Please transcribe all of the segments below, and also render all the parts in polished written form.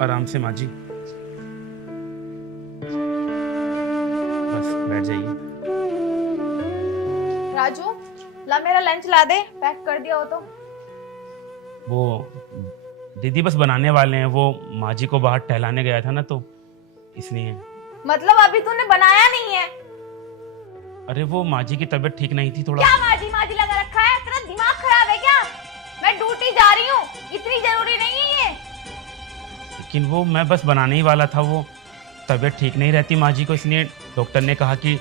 आराम से माँ जी, बस बैठ जाइए। राजू, ला मेरा लंच ला दे, पैक कर दिया हो तो। वो दीदी बस बनाने वाले हैं, वो माँ जी को बाहर टहलाने गया था ना, तो इसलिए। मतलब अभी तूने बनाया नहीं है? अरे वो माँ जी की तबीयत ठीक नहीं थी थोड़ा। क्या माजी माजी लगा रखा है? तेरा दिमाग खराब है क्या? मैं ड्यूटी जा रही हूँ, इतनी जरूरी नहीं है ये। लेकिन वो मैं बस बनाने ही वाला था, वो तबीयत ठीक नहीं रहती माँ जी को, इसलिए डॉक्टर ने कहा कि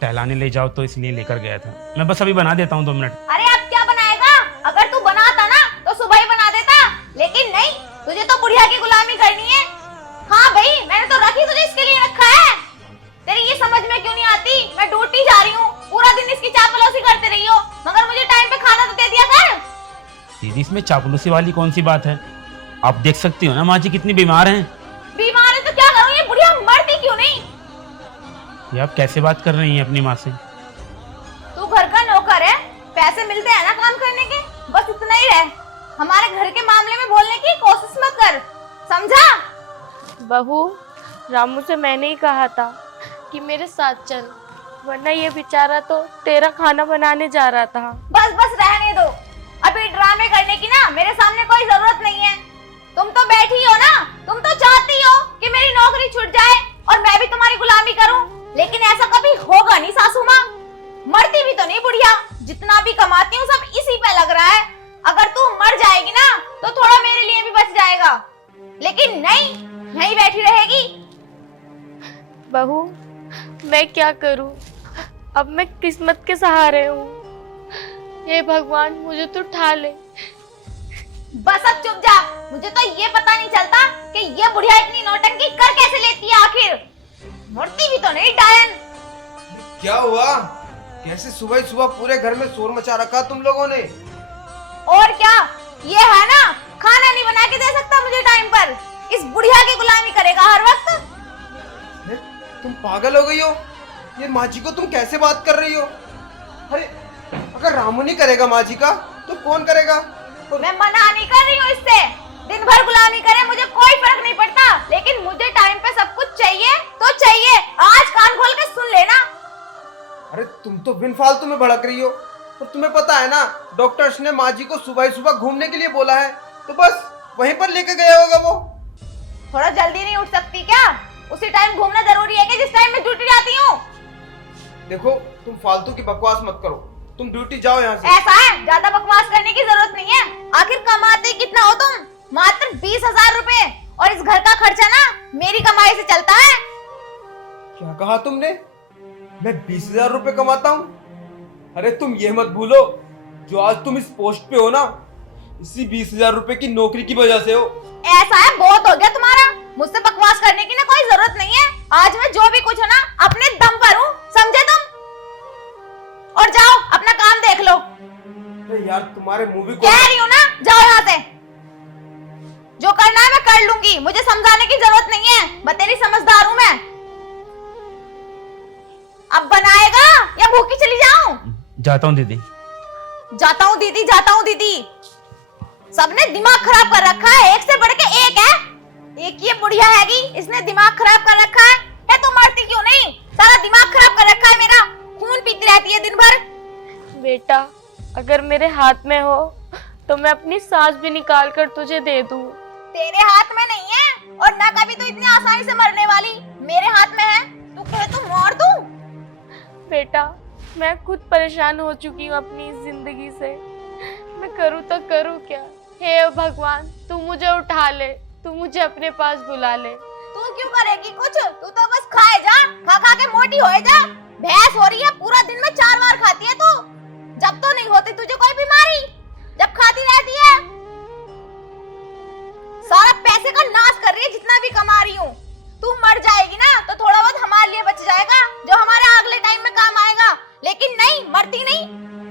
टहलाने ले जाओ, तो इसलिए लेकर गया था। मैं बस अभी बना देता हूँ, 2 मिनट। अरे अब क्या बनाएगा? अगर तू बनाता ना तो सुबह ही बना देता, लेकिन नहीं, तुझे तो बुढ़िया की गुलामी करनी है। हाँ भाई, मैंने तो रखी तुझे इसके लिए रखा है। तेरी ये समझ में क्यों नहीं आती? मैं ड्यूटी जा रही हूँ, पूरा दिन इसकी चापलूसी करते रही हो, मगर मुझे टाइम पे खाना तो दे दिया कर। दीदी इसमें चापलूसी वाली कौन सी बात है? आप देख सकती हो ना माँ जी कितनी बीमार हैं। बीमार है तो क्या करूँ? ये बुढ़िया मरती क्यों नहीं? ये आप कैसे बात कर रही हैं अपनी माँ से? तू घर का नौकर है, पैसे मिलते हैं ना काम करने के, बस इतना ही रह। हमारे घर के मामले में बोलने की कोशिश मत कर, समझा? बहू, रामू से मैंने ही कहा था कि मेरे साथ चल, वरना ये बेचारा तो तेरा खाना बनाने जा रहा था। बस बस रहने दो, अभी ड्रामे करने की ना मेरे सामने कोई जरूरत नहीं है। तुम तो बैठी हो ना, तुम तो चाहती हो कि मेरी नौकरी छूट जाए और मैं भी तुम्हारी गुलामी करूं, लेकिन ऐसा कभी होगा नहीं सासू माँ। मरती भी तो नहीं बुढ़िया, जितना भी कमाती हूँ सब इसी पे लग रहा है। अगर तू मर जाएगी ना तो थोड़ा मेरे लिए भी बच जाएगा, लेकिन नहीं, यहीं बैठी रहेगी। बहू, मैं क्या करूं? अब मैं किस्मत के सहारे हूँ। हे भगवान, मुझे तो उठा ले। बस अब चुप जा, मुझे तो ये पता नहीं चलता कि ये बुढ़िया इतनी नौटंकी कर कैसे लेती है आखिर। मरती भी तो नहीं डायन। क्या हुआ? कैसे सुबह सुबह पूरे घर में शोर मचा रखा तुम लोगों ने? और क्या, ये है ना, खाना नहीं बना के दे सकता मुझे टाइम पर, इस बुढ़िया की गुलामी करेगा हर वक्त। अरे, तुम पागल हो गई हो? ये माँ जी को तुम कैसे बात कर रही हो? अरे अगर रामू नहीं करेगा माँ जी का तो कौन करेगा? मैं मना नहीं कर रही हूँ इससे, दिन भर गुलामी करे मुझे कोई फर्क नहीं पड़ता, लेकिन मुझे टाइम पे सब कुछ चाहिए तो चाहिए। आज कान खोल के सुन लेना। अरे तुम तो बिन फालतू में भड़क रही हो, और तुम्हें पता है ना डॉक्टर्स ने माँ जी को सुबह सुबह घूमने के लिए बोला है, तो बस वहीं पर लेके गया होगा वो। थोड़ा जल्दी नहीं उठ सकती क्या? उसी टाइम घूमना जरूरी है कि जिस टाइम मैं ड्यूटी जाती हूँ? देखो तुम फालतू की बकवास मत करो, तुम ड्यूटी जाओ यहाँ से। ऐसा है, ज्यादा बकवास करने की जरूरत नहीं है। आखिर कमाते कितना हो तुम? मात्र 20,000 रुपए, और इस घर का खर्चा ना मेरी कमाई से चलता है। क्या कहा तुमने? मैं 20,000 रुपए कमाता हूँ? अरे तुम ये मत भूलो, जो आज तुम इस पोस्ट पे हो ना, इसी 20,000 रुपए की नौकरी की वजह से हो। ऐसा है, बहुत हो गया तुम्हारा, मुझसे बकवास करने की ना कोई जरूरत नहीं है। आज मैं जो भी कुछ है ना अपने दम पर हूँ, समझे तुम? और जाओ अपना काम देख लो। अरे यार तुम्हारे मुंह भी कह रही हूँ ना, जाओ यहाँ से। जो करना है मैं कर लूंगी, मुझे समझाने की जरूरत नहीं है, बतेरी समझदार हूँ मैं। अब बनाएगा या भूखी चली जाऊं? जाता हूँ दीदी। जाता हूँ दीदी, जाता हूँ दीदी। सबने दिमाग खराब कर रखा है, एक से बढ़ के एक है। एक ये बुढ़िया हैगी, इसने दिमाग खराब कर रखा है। तो मरती क्यों नहीं? सारा दिमाग खराब कर रखा है मेरा, खून पीती रहती है दिन भर। बेटा, अगर मेरे हाथ में हो तो मैं अपनी सांस भी निकाल कर तुझे दे दूं। तेरे हाथ में नहीं है, और ना कभी तो इतनी आसानी से मरने वाली मेरे हाथ में है। तू कहे तो मार दूं? बेटा, मैं खुद परेशान हो चुकी हूँ अपनी इस जिंदगी से। मैं करूँ तो करूँ क्या? हे भगवान, तू मुझे उठा ले, तू मुझे अपने पास बुला ले। तू क्यों करेगी कुछ? तू तो बस खाए जा, खा खा के मोटी होए जा। भैंस हो रही है, पूरा दिन में 4 बार खाती है तू। जब तो नहीं होती तुझे कोई बीमारी, जब खाती रहती है। सारा पैसे का नाश कर रही है जितना भी कमा रही हूँ। तू मर जाएगी ना तो थोड़ा बहुत हमारे लिए बच जाएगा, जो हमारे अगले टाइम में काम आएगा। लेकिन नहीं, मरती नहीं।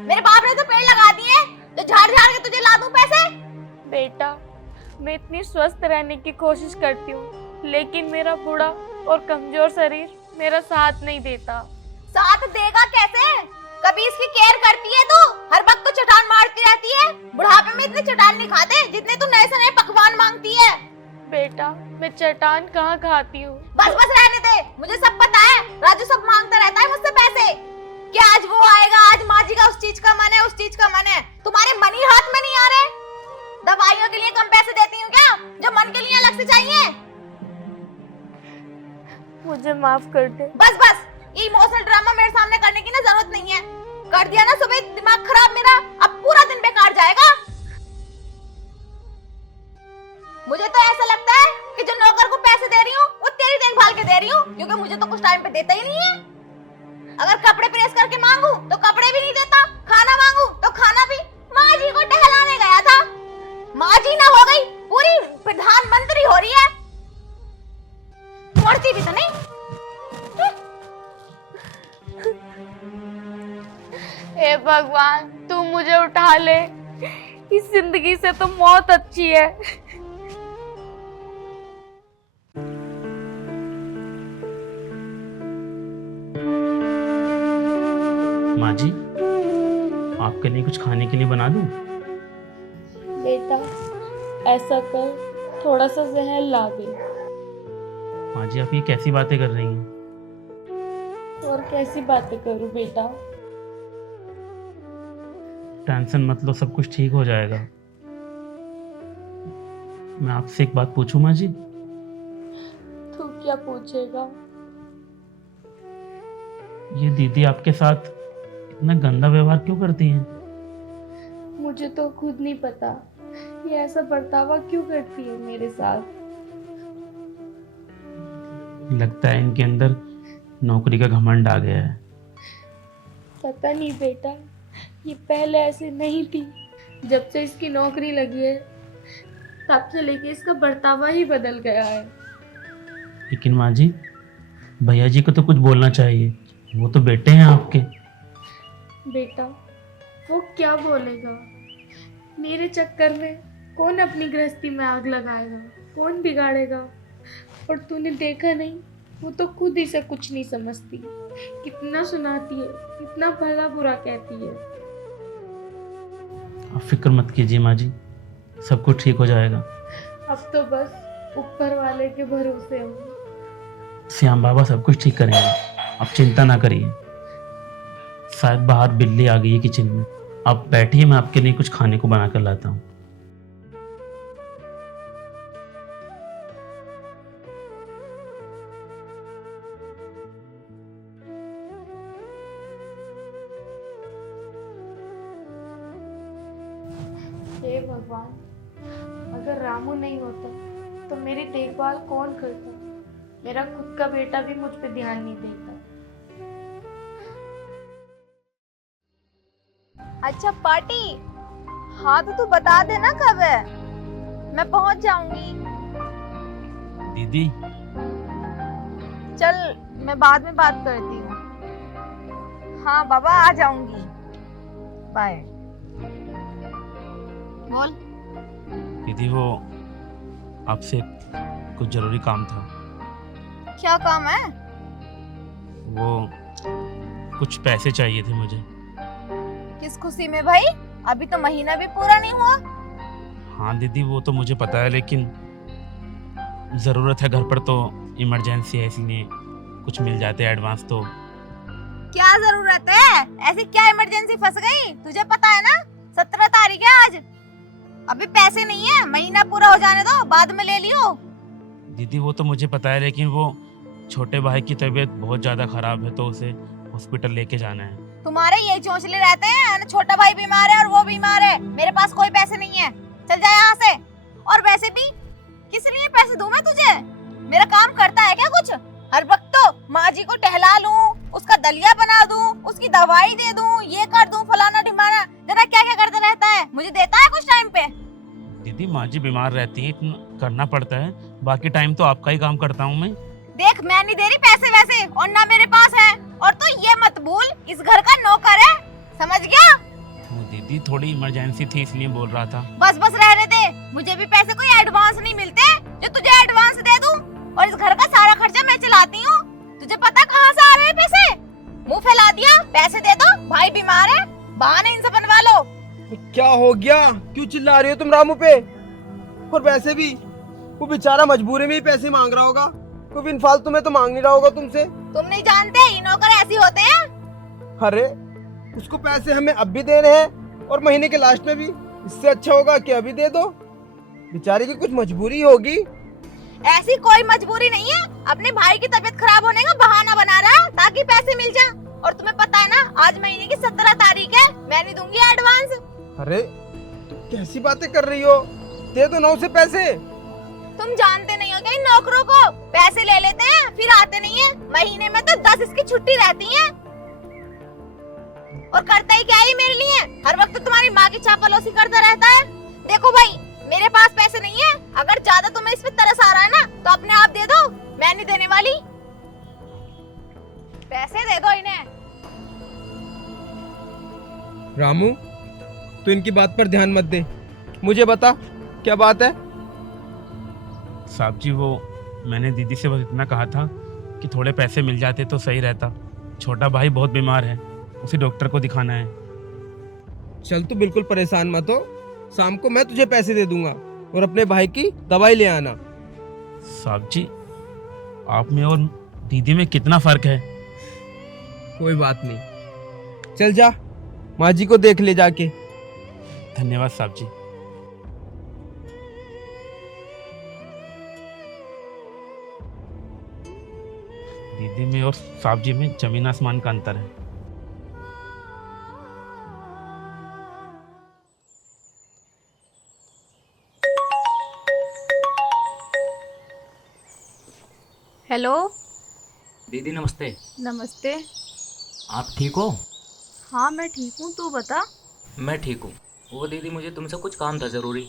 मेरे बाप ने तो पेड़ लगा दिए, तो झाड़ झाड़ के तुझे ला दूं पैसे। बेटा, मैं इतनी स्वस्थ रहने की कोशिश करती हूँ, लेकिन मेरा बूढ़ा और कमजोर शरीर मेरा साथ नहीं देता। साथ देगा कैसे? कभी इसकी केयर करती है तू? हर वक्त तो चटान मारती रहती है। बुढ़ापे में इतने चटान नहीं खाते जितने तू नए से नए पकवान मांगती है। बेटा, मैं चट्टान कहाँ खाती हूँ। बस बस रहने दे, मुझे सब पता है। राजू सब मांगता रहता है मुझसे पैसे कि आज वो आएगा, आज माँ जी का उस चीज का मन है, उस चीज का मन है। तुम्हारे मन ही हाथ में नहीं आ रहे। दवाइयों के लिए कम पैसे देती हूँ क्या, जो मन के लिए अलग से चाहिए? मुझे माफ कर दे। बस बस, ये इमोशनल ड्रामा मेरे सामने करने की ना जरूरत नहीं है। कर दिया ना सुबह दिमाग खराब मेरा, अब पूरा दिन बेकार जाएगा। मुझे तो ऐसा लगता है कि जो नौकर को पैसे दे रही हूँ वो तेरी देखभाल के दे रही हूँ, क्योंकि मुझे तो कुछ टाइम पे देता ही नहीं है। अगर कपड़े प्रेस करके मांगू तो कपड़े भी नहीं देता, खाना मांगू तो खाना भी। माँ जी को टहलाने गया था, माँ जी ना हो गई पूरी प्रधानमंत्री हो रही है। मोड़ती भी तो नहीं। हे भगवान, तू मुझे उठा ले। इस जिंदगी से तो मौत अच्छी है। माँ जी, आपके लिए कुछ खाने के लिए बना दूं? बेटा, ऐसा कर, थोड़ा सा जहर ला दे। माँ जी, आप ये कैसी बातें कर रही हैं? और कैसी बातें करूं बेटा? टेंशन मत लो, सब कुछ ठीक हो जाएगा। मैं आपसे एक बात पूछूं माँ जी? तू क्या पूछेगा? ये दीदी आपके साथ इतना गंदा व्यवहार क्यों करती हैं? मुझे तो खुद नहीं पता ये ऐसा बर्तावा क्यों करती है मेरे साथ। लगता है इनके अंदर नौकरी का घमंड आ गया है। पता नहीं बेटा, ये पहले ऐसे नहीं थी। जब से इसकी नौकरी लगी है तब से लेके इसका बर्तावा ही बदल गया है। लेकिन माँ जी, भैया जी को तो कुछ बोलना चाहिए, वो तो बेटे हैं आपके। बेटा, वो क्या बोलेगा? मेरे चक्कर में कौन अपनी गृहस्थी में आग लगाएगा, कौन बिगाड़ेगा? और तूने देखा नहीं, वो तो खुद ही से कुछ नहीं समझती। कितना सुनाती है, कितना भला बुरा कहती है। आप फिक्र मत कीजिए माँ जी, सब कुछ ठीक हो जाएगा। अब तो बस ऊपर वाले के भरोसे हूँ। श्याम बाबा सब कुछ ठीक करेंगे, आप चिंता ना करिए। शायद बाहर बिल्ली आ गई है किचन में। आप बैठिए, मैं आपके लिए कुछ खाने को बना कर लाता हूँ। हे भगवान, अगर रामू नहीं होता तो मेरी देखभाल कौन करता? मेरा खुद का बेटा भी मुझ पे ध्यान नहीं देता। अच्छा पार्टी, हाँ तो तू बता देना कब है, मैं पहुंच जाऊंगी। दीदी, चल मैं बाद में बात करती हूँ। हाँ बाबा, आ जाऊंगी। बाय। बोल। दीदी वो आपसे कुछ जरूरी काम था। क्या काम है? वो कुछ पैसे चाहिए थे मुझे। किस खुशी में भाई? अभी तो महीना भी पूरा नहीं हुआ। हाँ दीदी, वो तो मुझे पता है, लेकिन ज़रूरत है घर पर, तो इमरजेंसी है, इसलिए कुछ मिल जाते हैं एडवांस। तो क्या जरूरत है? ऐसी क्या इमरजेंसी फंस गई? तुझे पता है ना 17 तारीख है आज। अभी पैसे नहीं है, महीना पूरा हो जाने दो, बाद में ले लियो। दीदी वो तो मुझे पता है, लेकिन वो छोटे भाई की तबीयत बहुत ज़्यादा ख़राब है, तो उसे हॉस्पिटल लेके जाना है। तुम्हारे यही चोंचले रहते हैं ना, छोटा भाई बीमार है और वो बीमार है। मेरे पास कोई पैसे नहीं है, चल जा यहाँ से। और वैसे भी किस लिए पैसे दूं मैं तुझे? मेरा काम करता है क्या कुछ? हर वक्त तो माँ जी को टहला लूं, उसका दलिया बना दूं, उसकी दवाई दे दूं, ये कर दूं, फलाना ढिमाना, जरा क्या क्या करता रहता है। मुझे देता है कुछ टाइम पे? दीदी माँ जी बीमार रहती है, इतना करना पड़ता है, बाकी टाइम तो आपका ही काम करता हूँ मैं। देख, मैं नहीं दे रही पैसे वैसे, और ना मेरे पास है। और तो ये मत भूल, इस घर का नौकर है, समझ गया? वो दीदी थोड़ी इमरजेंसी थी, इसलिए बोल रहा था। बस बस रहने दे, मुझे भी पैसे कोई एडवांस नहीं मिलते जो तुझे एडवांस दे दूं। और इस घर का सारा खर्चा मैं चलाती हूँ, तुझे पता कहाँ से आ रहे हैं पैसे? मुंह फैला दिया, पैसे दे दो, भाई बीमार है, बहाने इनसे बनवा लो। क्या हो गया? क्यों चिल्ला रही हो तुम रामू पे? और वैसे भी वो बेचारा मजबूरी में ही पैसे मांग रहा होगा, कोई बिन फालतू में तो मांग नहीं रहा होगा तुमसे। तुम नहीं जानते ये नौकर ऐसे होते हैं। अरे उसको पैसे हमें अब भी दे रहे हैं और महीने के लास्ट में भी, इससे अच्छा होगा कि अभी दे दो। बेचारे की कुछ मजबूरी होगी। ऐसी कोई मजबूरी नहीं है, अपने भाई की तबीयत खराब होने का बहाना बना रहा है ताकि पैसे मिल जाए। और तुम्हें पता है ना, आज महीने की 17 तारीख है, मैं नहीं दूंगी एडवांस। अरे कैसी बातें कर रही हो, दे दो ना उसे पैसे। तुम जानते नहीं हो क्या इन नौकरों को, पैसे ले लेते हैं फिर आते नहीं है। महीने में तो 10 इसकी छुट्टी रहती है। और करता ही क्या है मेरे लिए, हर वक्त तो तुम्हारी माँ की चापलूसी करता रहता है। देखो भाई, मेरे पास पैसे नहीं है, अगर ज्यादा तुम्हें इस पे तरस आ रहा है ना तो अपने आप दे दो, मैं नहीं देने वाली। पैसे दे दो इन्हें। रामू, तू इनकी बात पर ध्यान मत दे, मुझे बता क्या बात है। साहब जी, वो मैंने दीदी से बस इतना कहा था कि थोड़े पैसे मिल जाते तो सही रहता। छोटा भाई बहुत बीमार है, उसे डॉक्टर को दिखाना है। चल तू बिल्कुल परेशान मत हो, शाम को मैं तुझे पैसे दे दूंगा और अपने भाई की दवाई ले आना। साहब जी, आप में और दीदी में कितना फर्क है। कोई बात नहीं, चल जा माँ जी को देख ले जाके। धन्यवाद साहब जी। दीदी में और साहब जी में जमीन आसमान का अंतर है। हेलो दीदी नमस्ते। नमस्ते। आप ठीक हो? हाँ मैं ठीक हूँ, तू बता। मैं ठीक हूँ। वो दीदी, मुझे तुमसे कुछ काम था ज़रूरी।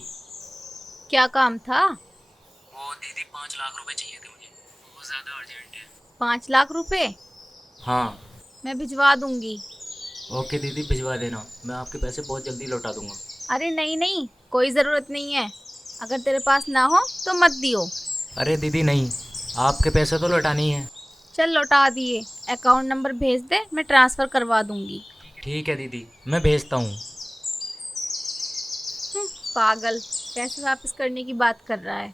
क्या काम था? वो दीदी 5 लाख रुपए चाहिए थे मुझे, बहुत ज़्यादा अर्जेंट है। 5 लाख रुपए? हाँ। मैं भिजवा दूंगी। ओके दीदी, भिजवा देना, मैं आपके पैसे बहुत जल्दी लौटा दूंगा। अरे नहीं नहीं, कोई ज़रूरत नहीं है, अगर तेरे पास ना हो तो मत दियो। अरे दीदी नहीं, आपके पैसे तो लौटाने ही हैं। चल लौटा दिए, अकाउंट नंबर भेज दे, मैं ट्रांसफ़र करवा दूंगी। ठीक है दीदी, मैं भेजता हूँ। पागल, पैसे वापस करने की बात कर रहा है।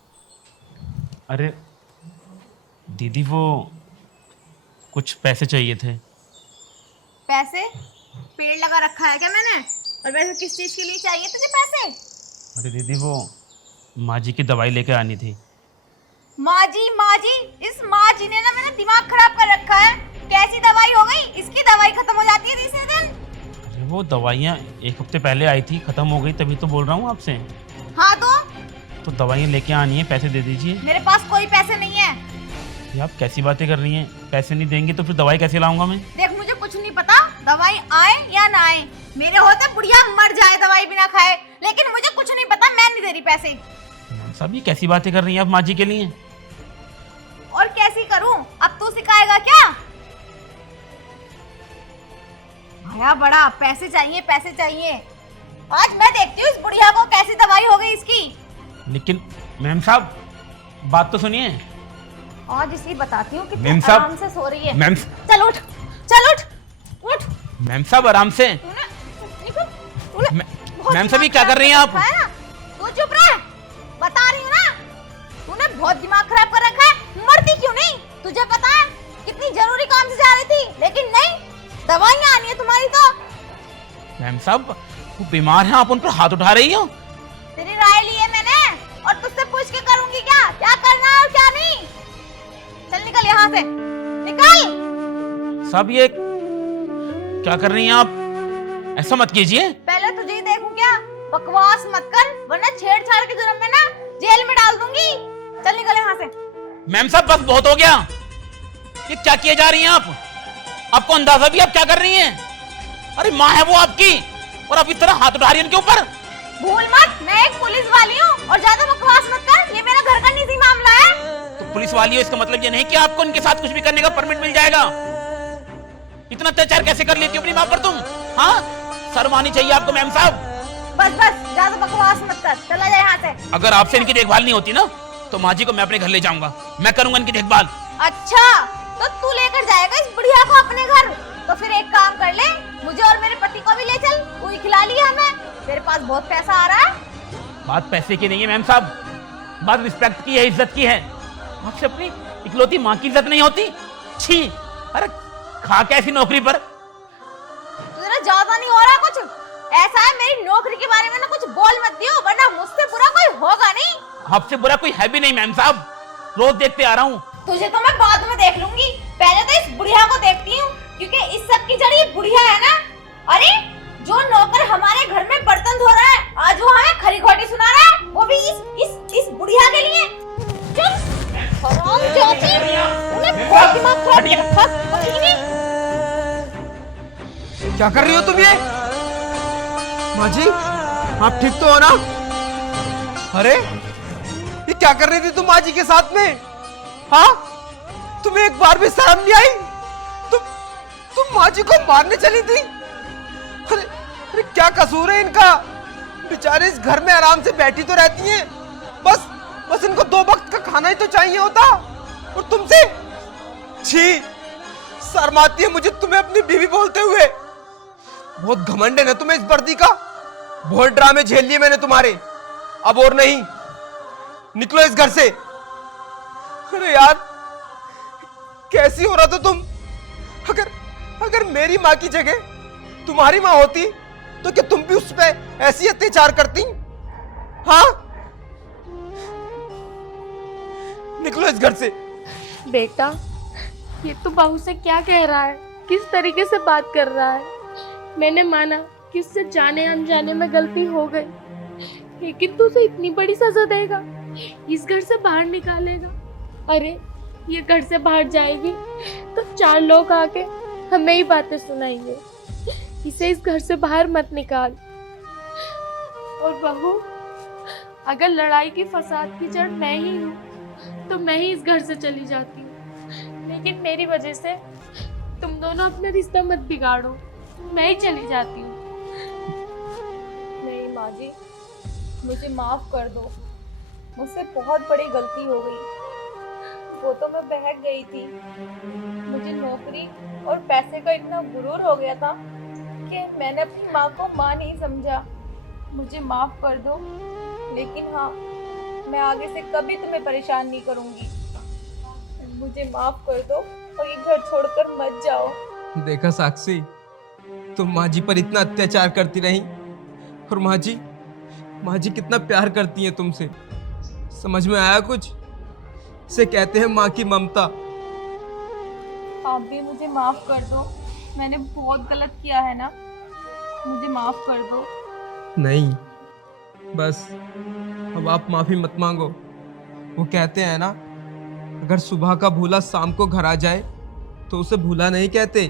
अरे दीदी, वो कुछ पैसे चाहिए थे। पैसे? पेड़ लगा रखा है क्या मैंने? और वैसे किस चीज़ के लिए चाहिए तुझे पैसे? अरे दीदी, वो माँ जी की दवाई लेके आनी थी। माँ जी, इस माँ जी ने ना मेरा दिमाग खराब कर रखा है। कैसी दवाई हो गई, इसकी दवाई खत्म हो जाती है तीसरे दिन। अरे वो दवाइयाँ 1 हफ्ते पहले आई थी, ख़त्म हो गई, तभी तो बोल रहा हूँ आपसे। हाँ तो दवाइयाँ लेके आनी है, पैसे दे दीजिए। मेरे पास कोई पैसे नहीं है। ये आप कैसी बातें कर रही हैं, पैसे नहीं देंगे तो फिर दवाई कैसे लाऊंगा मैं। देख, मुझे कुछ नहीं पता दवाई आए या ना आए, मेरे होते बुढ़िया मर जाए दवाई बिना खाए, लेकिन मुझे कुछ नहीं पता, मैं नहीं दे रही पैसे। साहब, ये कैसी बातें कर रही हैं आप माँ जी के लिए। और कैसी करूं, अब तू सिखाएगा क्या? आया बड़ा, पैसे चाहिए पैसे चाहिए। आज मैं देखती हूँ इस बुढ़िया को कैसी दवाई हो गई इसकी। लेकिन मैम साहब, बात तो सुनिए। आज इसी बताती हूँ कि मैम तू साहब, आराम से सो रही है। मैम, चल उठ, चल उठ, उठ। मैम साहब आराम से। मैम साहब, ये क्या कर रही हैं आप? तू चुप रह, बता रही हूँ ना, तूने बहुत दिमाग खराब कर रखा है। मरती क्यों नहीं? तुझे पता है कितनी जरूरी काम से जा रही थी, लेकिन नहीं, दवाइयाँ आनी है तुम्हारी तो। मैम साहब, वो बीमार हैं, आप उन पर हाथ उठा रही हो। तेरी राय ली है मैंने, और तुझसे पूछ के करूंगी क्या क्या करना है और क्या नहीं। चल निकल यहाँ से, निकल। साहब, ये क्या कर रही हैं आप? ऐसा मत कीजिए। पहले तुझे ही देखूं क्या? बकवास मत कर, वरना छेड़छाड़ के जुर्म में ना जेल में डाल दूंगी। चल निकल यहाँ से। मैम साहब, बस बहुत हो गया। ये क्या किए जा रही हैं आप? आपको अंदाजा भी आप क्या कर रही हैं? अरे माँ है वो आपकी, और आप इस तरह हाथ उठा रही हैं उनके ऊपर। भूल मत, मैं एक पुलिस वाली हूँ, और ज्यादा बकवास मत कर, ये मेरा घर का निजी मामला है। तो पुलिस वाली हो, इसका मतलब ये नहीं कि आपको उनके साथ कुछ भी करने का परमिट मिल जाएगा। इतना अत्याचार कैसे कर लेती हो अपनी माँ पर तुम? हाँ, शर्म आनी चाहिए आपको मैम साहब। बस बस, ज्यादा बकवास मत कर, चला जा यहाँ से। अगर आपसे इनकी देखभाल नहीं होती ना, तो माँ जी को मैं अपने घर ले जाऊंगा, मैं करूंगा इनकी देखभाल। अच्छा, तो तू लेकर जाएगा इस बुढ़िया को अपने घर? तो फिर एक काम कर ले, मुझे और मेरे पति को भी ले चल, तू ही खिला लिया हमें, तेरे पास बहुत पैसा आ रहा है। बात पैसे की नहीं है मैम साहब, बात रिस्पेक्ट की है, इज्जत की है। आपसे अपनी इकलौती माँ की इज्जत नहीं होती? छी! अरे खा कैसी नौकरी पर? तेरा ज्यादा नहीं हो रहा कुछ? ऐसा है, मेरी नौकरी के बारे में ना कुछ बोल मत दियो, वरना मुझसे बुरा कोई होगा नहीं। आपसे बुरा कोई है भी नहीं मैम साहब, रोज देखते आ रहा हूँ। तुझे तो मैं बाद में देख लूंगी, पहले तो इस बुढ़िया को देखती हूँ, क्योंकि इस सब की जड़ ये बुढ़िया है ना। अरे जो नौकर हमारे घर में बर्तन धो रहा है, आज वो हमें खरी खोटी सुना रहा है, वो भी इस बुढ़िया के लिए। चुप हराम जाती, उन्हें बहुत दिमाग खराब कर रखा है, नहीं? क्या कर रही हो तुम ये? माँ जी, आप ठीक तो हो ना? अरे ये क्या कर रही थी तुम माँ जी के साथ में? हाँ, तुम्हें एक बार भी शर्म नहीं आई? तुम माँ जी को मारने चली थी? अरे क्या कसूर है इनका? बेचारे इस घर में आराम से बैठी तो रहती हैं, बस इनको 2 वक्त का खाना ही तो चाहिए होता, और तुमसे छी! शर्म आती है मुझे तुम्हें अपनी बीवी बोलते हुए। बहुत घमंड है ना तुम्हें इस वर्दी का। बहुत ड्रामे झेल लिए मैंने तुम्हारे, अब और नहीं। निकलो इस घर से। अरे यार, कैसी हो रहा था तुम? अगर मेरी माँ की जगह तुम्हारी माँ होती तो क्या तुम भी उस पे ऐसी अत्याचार करती? हाँ, निकलो इस घर से। बेटा, ये तो बहू से क्या कह रहा है, किस तरीके से बात कर रहा है। मैंने माना कि उससे जाने अनजाने में गलती हो गई, लेकिन तू उसे इतनी बड़ी सजा देगा, इस घर से बाहर निकालेगा। अरे ये घर से बाहर जाएगी तो 4 लोग आके हमें ही बातें सुनाएंगे। इसे इस घर से बाहर मत निकाल। और बहू, अगर लड़ाई की फसाद की जड़ मैं ही हूँ तो मैं ही इस घर से चली जाती हूँ, लेकिन मेरी वजह से तुम दोनों अपना रिश्ता मत बिगाड़ो, मैं ही चली जाती हूँ। नहीं माँ जी, मुझे माफ कर दो, मुझसे बहुत बड़ी गलती हो गई। वो तो मैं बहक गई थी, मुझे नौकरी और पैसे का इतना गुरूर हो गया था कि मैंने अपनी माँ को माँ नहीं समझा। मुझे माफ कर दो, लेकिन हाँ, मैं आगे से कभी तुम्हें परेशान नहीं करूँगी। मुझे माफ कर दो और ये घर छोड़कर मत जाओ। देखा साक्षी, तुम माँ जी पर इतना अत्याचार करती रही, और माँ जी कितना प्यार करती हैं तुमसे। समझ में आया कुछ? इसे कहते हैं माँ की ममता। आप भी मुझे माफ कर दो, मैंने बहुत गलत किया है ना, मुझे माफ कर दो। नहीं, बस अब आप माफी मत मांगो। वो कहते हैं ना, अगर सुबह का भूला शाम को घर आ जाए तो उसे भूला नहीं कहते।